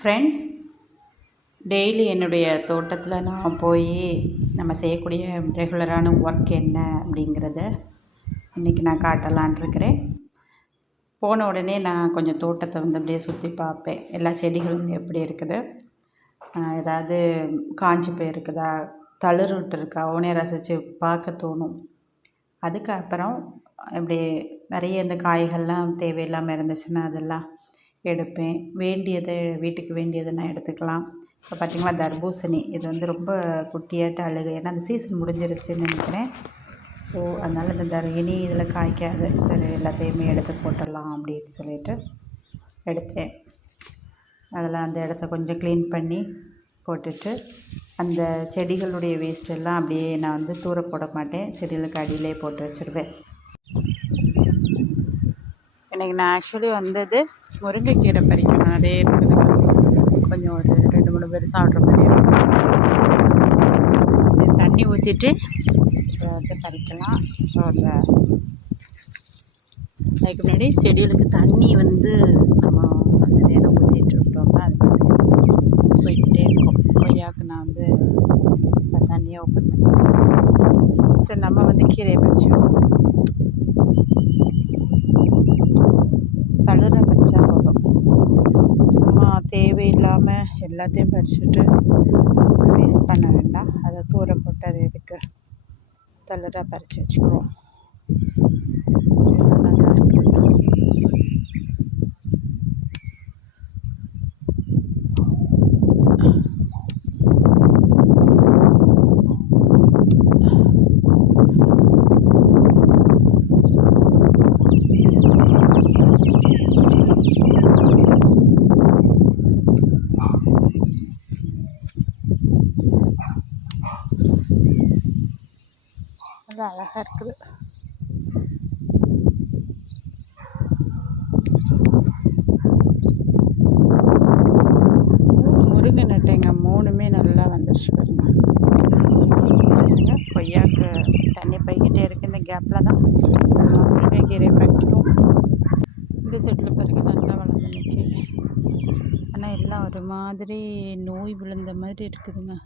Friends daily என்னுடைய தோட்டத்தில் நான் போய் நம்ம செய்யக்கூடிய ரெகுலரான ஒர்க் என்ன அப்படிங்கிறத இன்றைக்கி நான் காட்டலான் இருக்கிறேன். போன உடனே நான் கொஞ்சம் தோட்டத்தை வந்து அப்படியே சுற்றி பார்ப்பேன். எல்லா செடிகளும் எப்படி இருக்குது? ஏதாவது காஞ்சி போயிருக்குதா? தளிர் விட்டுருக்கா உடனே ரசித்து பார்க்க தோணும். அதுக்கப்புறம் இப்படி நிறைய இந்த காய்கள்லாம் தேவையில்லாமல் இருந்துச்சுன்னா அதெல்லாம் எடுப்பேன். வேண்டியதை வீட்டுக்கு வேண்டியதை நான் எடுத்துக்கலாம். இப்போ பார்த்திங்கன்னா தர்பூசணி. இது வந்து ரொம்ப குட்டியாட்ட அழுகு. ஏன்னா அந்த சீசன் முடிஞ்சிருச்சுன்னு நினைக்கிறேன். ஸோ அதனால் இந்த தர் இனி இதில் காய்க்காது. சரி எல்லாத்தையுமே எடுத்து போட்டுடலாம் அப்படின்னு சொல்லிட்டு எடுத்தேன். அதில் அந்த இடத்த கொஞ்சம் க்ளீன் பண்ணி போட்டுட்டு அந்த செடிகளுடைய வேஸ்ட் எல்லாம் அப்படியே நான் வந்து தூர போட மாட்டேன். செடிகளுக்கு அடியிலே போட்டு வச்சுருவேன். இன்றைக்கி நான் ஆக்சுவலி வந்தது முருங்கைக்கீரை பறிக்கணும் நிறைய இருக்குது கொஞ்சம் ஒரு ரெண்டு மூணு பேர் சாப்பிட்ற மாதிரி சரி தண்ணி ஊற்றிட்டு வந்து பறிக்கலாம். ஸோ அந்த அதுக்கு முன்னாடி செடிகளுக்கு தண்ணி வந்து நம்ம அந்த நேரம் ஊற்றிட்டு அது போய்கிட்டே இருக்கும். கொய்யாவுக்கு நான் வந்து தண்ணியை ஓப்பன் பண்ணி சரி நம்ம வந்து கீரையை பறிச்சிடுவோம் தளிரை பறிச்சா போதும் சும்மா தேவையில்லாமல் எல்லாத்தையும் பறிச்சுட்டு வேஸ்ட் பண்ண வேண்டாம். அதை தூர போட்டு அது எதுக்கு? தளராக பறித்து வச்சுக்கிறோம் நல்லா இருக்குது ரொம்ப அழகாக இருக்குது. முருங்கை நட்டைங்க மூணுமே நல்லா வந்துருச்சு பாருங்க. கொய்யாக்கு தண்ணி பைக்கிட்டே இருக்குது இந்த கேப்பில் தான் முருங்கைக்கீரை பறிக்கிறோம் இந்த செட்டில் பிறகு நல்லா வளர்ந்து நிற்கிது ஆனால் எல்லாம் ஒரு மாதிரி நோய் விழுந்த மாதிரி இருக்குதுங்க.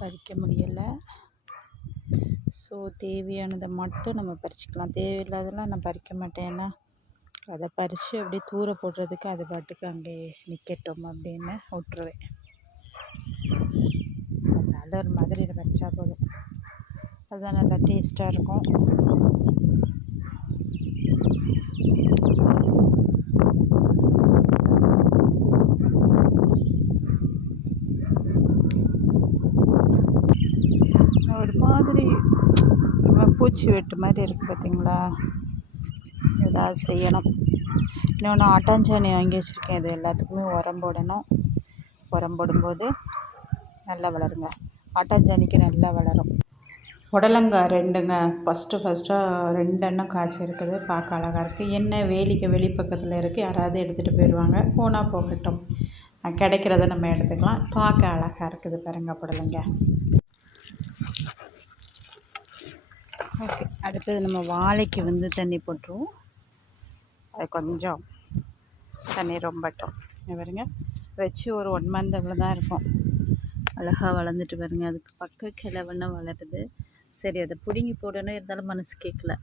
பறிக்க முடியலை. ஸோ தேவையானதை மட்டும் நம்ம பறிச்சுக்கலாம். தேவையில்லாதெல்லாம் நான் பறிக்க மாட்டேன். ஏன்னா அதை பறித்து அப்படியே தூர போடுறதுக்கு அது பாட்டுக்கு அங்கே நிற்கட்டும் அப்படின்னு விட்ருவேன் நல்ல ஒரு மாதிரி பறித்தா போதும். அதுதான் நல்லா டேஸ்ட்டாக இருக்கும் ஒரு மாதிரி பூச்சி வெட்டு மாதிரி இருக்குது பார்த்தீங்களா ஏதாவது செய்யணும். இன்னொன்று ஆட்டாஞ்சாணி வாங்கி வச்சுருக்கேன். இது எல்லாத்துக்குமே உரம் போடணும். உரம் போடும்போது நல்லா வளருங்க. ஆட்டாஞ்சாணிக்கு நல்லா வளரும். புடலங்காய் ரெண்டுங்க. ஃபஸ்ட்டு ஃபஸ்ட்டாக ரெண்டு எண்ணம் காய்ச்சி இருக்குது. பார்க்க அழகாக இருக்குது என்ன வேலிக்கு வெளி பக்கத்தில் இருக்குது யாராவது எடுத்துகிட்டு போயிடுவாங்க போனால் போகட்டும். கிடைக்கிறத நம்ம எடுத்துக்கலாம். பார்க்க அழகாக இருக்குது பாருங்க புடலங்க. ஓகே அடுத்தது நம்ம வாழைக்கு வந்து தண்ணி போட்டுருவோம். அது கொஞ்சம் தண்ணி ரொம்பட்டும். இங்க பாருங்க வச்சு ஒரு ஒன் மந்த் அவ்வளோ தான் இருக்கும். அழகாக வளர்ந்துட்டு பாருங்க அதுக்கு பக்க கிழவன வளருது. சரி அதை பிடுங்கி போடணும் இருந்தாலும் மனசு கேட்கல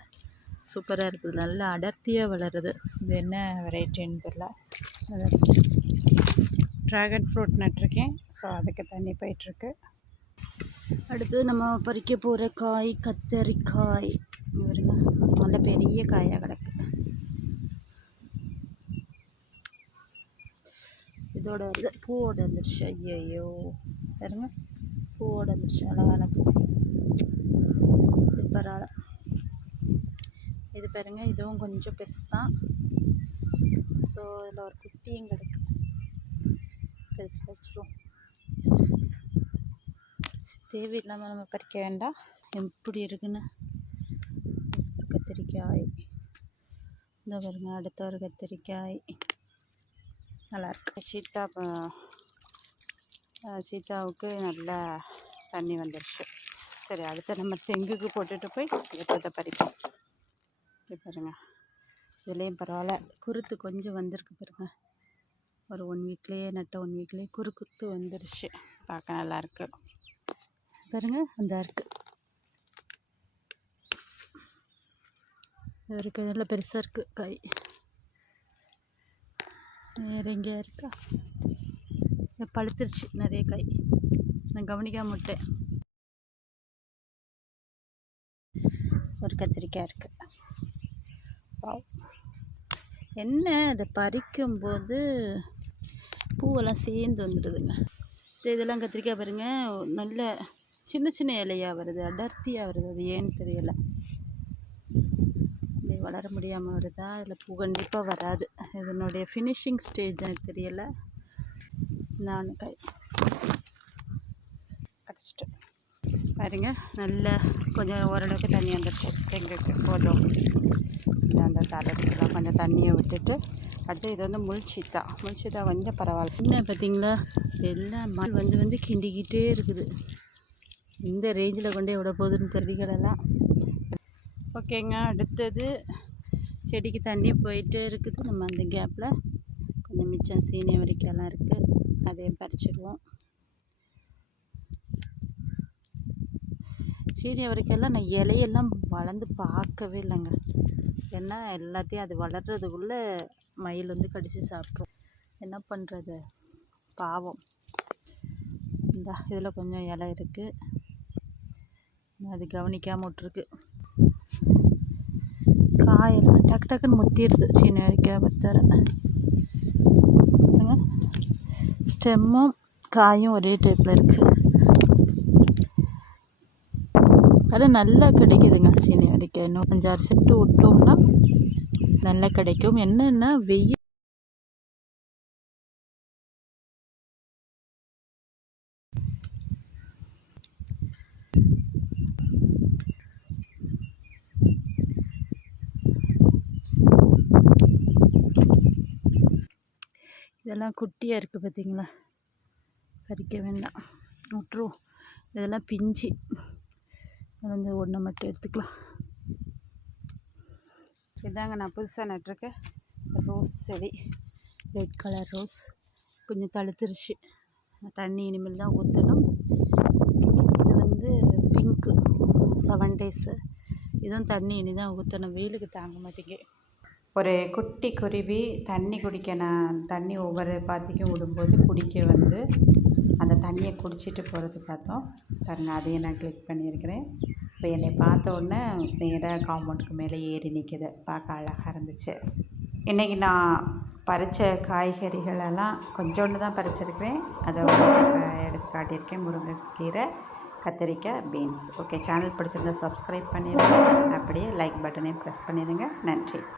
சூப்பராக இருக்குது நல்லா அடர்த்தியாக வளருது. இது என்ன வெரைட்டின்னு தெரில ட்ராகன் ஃப்ரூட் நட்டிருக்கேன். ஸோ அதுக்கு தண்ணி போயிட்டுருக்கு. அடுத்து நம்ம பறிக்க போகிற காய் கத்தரிக்காய். இங்க பாருங்க. நல்ல பெரிய காயாக கிடக்கு. இதோட வந்து பூவோட வந்துருச்சு ஐயோ பாருங்க. பூவோட வந்துருச்சு அழகான பூ. சூப்பராக இது பாருங்க. இதுவும் கொஞ்சம் பெருசு தான் ஸோ இதில் ஒரு குட்டியும் கிடக்கு. பெருசு பறிச்சிடும் தேவையில்லாமல் நம்ம பறிக்க வேண்டாம் எப்படி இருக்குன்னு? ஒரு கத்திரிக்காய். இந்த பாருங்க அடுத்த ஒரு கத்திரிக்காய். நல்லா இருக்கு. சீத்தா ப- சீத்தாவுக்கு நல்லா தண்ணி வந்துடுச்சு சரி அடுத்து நம்ம தெங்குக்கு போட்டுட்டு போய் எப்போதை பறிப்போம். இது பாருங்க. இதுலேயும் பரவாயில்ல. குருத்து கொஞ்சம் வந்திருக்கு பாருங்க. ஒரு ஒன் வீக்லேயே நட்ட ஒன் வீக்லேயே குறுக்குத்து வந்துருச்சு. பார்க்க நல்லாயிருக்கு பாருங்க அந்த இருக்கு இருக்கு நல்லா பெருசாக இருக்குது காய். வேறு எங்கேயா இருக்கா? பழுத்துருச்சு நிறைய காய். நான் கவனிக்காம விட்டேன். ஒரு கத்திரிக்காய் இருக்குது வாவ். என்ன? அதை பறிக்கும்போது பூவெல்லாம் சேர்ந்து வந்துடுதுங்க. இதெல்லாம் கத்திரிக்காய் பாருங்கள் நல்ல சின்ன சின்ன இலையாக வருது? அடர்த்தியாக வருது? அது ஏன்னு தெரியலை. இது வளர முடியாமல் வருதா? இல்லை பூ கண்டிப்பாக வராது. இதனுடைய ஃபினிஷிங் ஸ்டேஜ் எனக்கு தெரியலை. நான் கை கிடச்சிட்டு பாருங்க. நல்ல கொஞ்சம் ஓரளவுக்கு தண்ணி வந்துருச்சு. எங்களுக்கு போதும். அந்த தரத்துக்கெல்லாம் கொஞ்சம் தண்ணியை விட்டுட்டு அடுத்து இது வந்து முள்சீத்தா முள்சீத்தா கொஞ்சம் பரவாயில்ல. என்ன பார்த்தீங்களா? எல்லாம் மண் வந்து வந்து கிண்டிக்கிட்டே இருக்குது. இந்த ரேஞ்சில் கொண்டே விட போகுதுன்னு செடிகளெல்லாம் ஓகேங்க அடுத்தது செடிக்கு தண்ணி போயிட்டே இருக்குது. நம்ம அந்த கேப்பில் கொஞ்சம் மிச்சம் சீனி வரைக்கெல்லாம் இருக்குது அதையும் பறிச்சிடுவோம் சீனி வரைக்கெல்லாம் நான் இலையெல்லாம் வளர்ந்து பார்க்கவே இல்லைங்க. ஏன்னா எல்லாத்தையும் அது வளர்கிறதுக்குள்ளே மயில் வந்து கடித்து சாப்பிட்ரும். என்ன பண்ணுறது பாவம். இந்த இதில் கொஞ்சம் இலை இருக்குது அது கவனிக்காமல் விட்ருக்கு காயெல்லாம் டக்கு டக்குன்னு முத்திடுது. சின்ன வரைக்கும் பத்தர. ஸ்டெம்மும் காயும் ஒரே டைப்பில் இருக்குது அது நல்லா கிடைக்குதுங்க சீனி வரைக்கும் இன்னும் அஞ்சாறு செட்டு விட்டோம்னா நல்லா கிடைக்கும். என்னென்னா வெயில் இதெல்லாம் குட்டியாக இருக்குது பார்த்திங்களா பறிக்க வேண்டாம். விட்டுருவோம் இதெல்லாம் பிஞ்சு. வந்து ஒன்றை மட்டும் எடுத்துக்கலாம். இதாங்க நான் புதுசாக நட்டுருக்கேன் ரோஸ் செடி. ரெட் கலர் ரோஸ் கொஞ்சம் தழுத்துருச்சு. தண்ணி இனிமேல் தான் ஊற்றணும் இது வந்து பிங்க்கு செவன் டேஸு இதுவும் தண்ணி இனி தான் ஊற்றணும் வெயிலுக்கு தாங்க மாட்டேங்க ஒரு குட்டி குருவி தண்ணி குடிக்க நான் தண்ணி ஒவ்வொரு பாத்திக்கும் விடும்போது குடிக்க வந்து அந்த தண்ணியை குடிச்சிட்டு போகிறது பார்த்தோம். பாருங்கள் அதையும் நான் கிளிக் பண்ணியிருக்கிறேன். இப்போ என்னை பார்த்த உடனே நேராக காம்பவுண்டுக்கு மேலே ஏறி நிற்கிது பார்க்க அழகாக இருந்துச்சு. இன்றைக்கி நான் பறித்த காய்கறிகளெல்லாம் கொஞ்சோண்டு தான் பறிச்சிருக்கிறேன். அதை எடுத்து காட்டியிருக்கேன். முருங்கைக்கீரை கத்திரிக்காய் பீன்ஸ் ஓகே சேனல் பிடிச்சிருந்தா சப்ஸ்கிரைப் பண்ணிடுங்க. அப்படியே லைக் பட்டனையும் ப்ரெஸ் பண்ணிடுங்க. நன்றி.